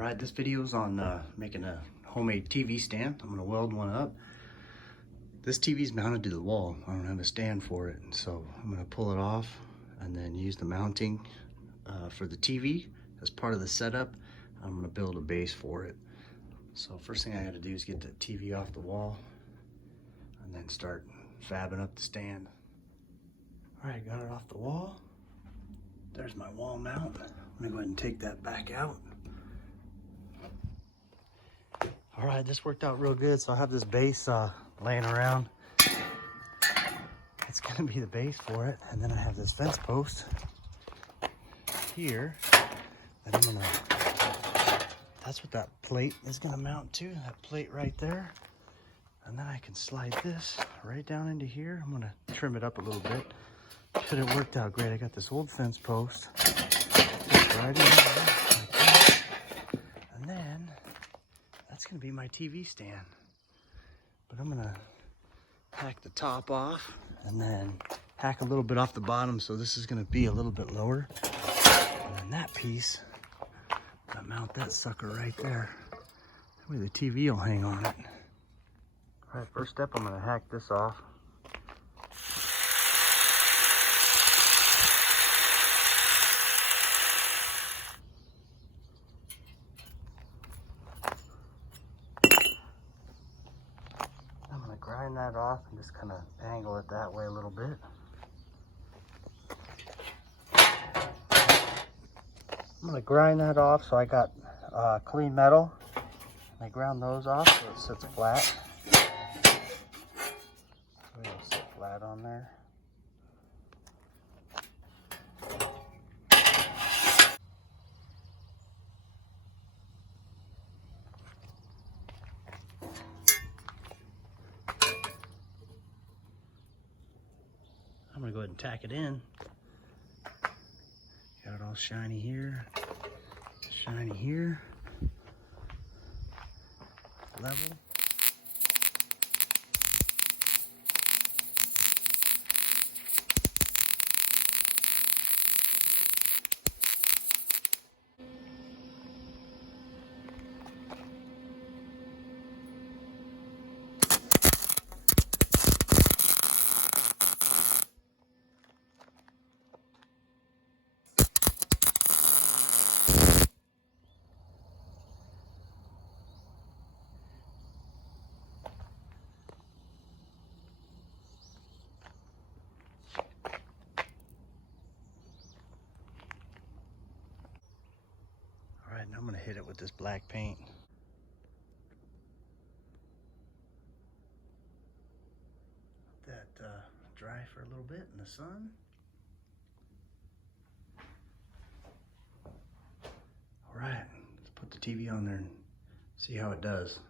Alright, this video is on making a homemade TV stand. I'm going to weld one up. This TV is mounted to the wall. I don't have a stand for it, so I'm going to pull it off and then use the mounting for the TV as part of the setup. I'm going to build a base for it. So first thing I got to do is get the TV off the wall and then start fabbing up the stand. Alright, got it off the wall. There's my wall mount. I'm going to go ahead and take that back out. All right, this worked out real good. So I have this base laying around. It's gonna be the base for it. And then I have this fence post here that I'm gonna, that's what that plate is gonna mount to, that plate right there. And then I can slide this right down into here. I'm gonna trim it up a little bit. But it worked out great. I got this old fence post right in there, like that. And then that's gonna be my TV stand. But I'm gonna hack the top off and then hack a little bit off the bottom, so this is gonna be a little bit lower. And then that piece, I mount that sucker right there. That way the TV will hang on it. All right, first step, I'm gonna hack this off. Grind that off and just kind of angle it that way a little bit. I'm going to grind that off, so I got clean metal. I ground those off so it sits flat. So it'll sit flat on there. I'm gonna go ahead and tack it in. Got it all shiny here, level. Now I'm going to hit it with this black paint. Let that dry for a little bit in the sun. All right, let's put the TV on there and see how it does.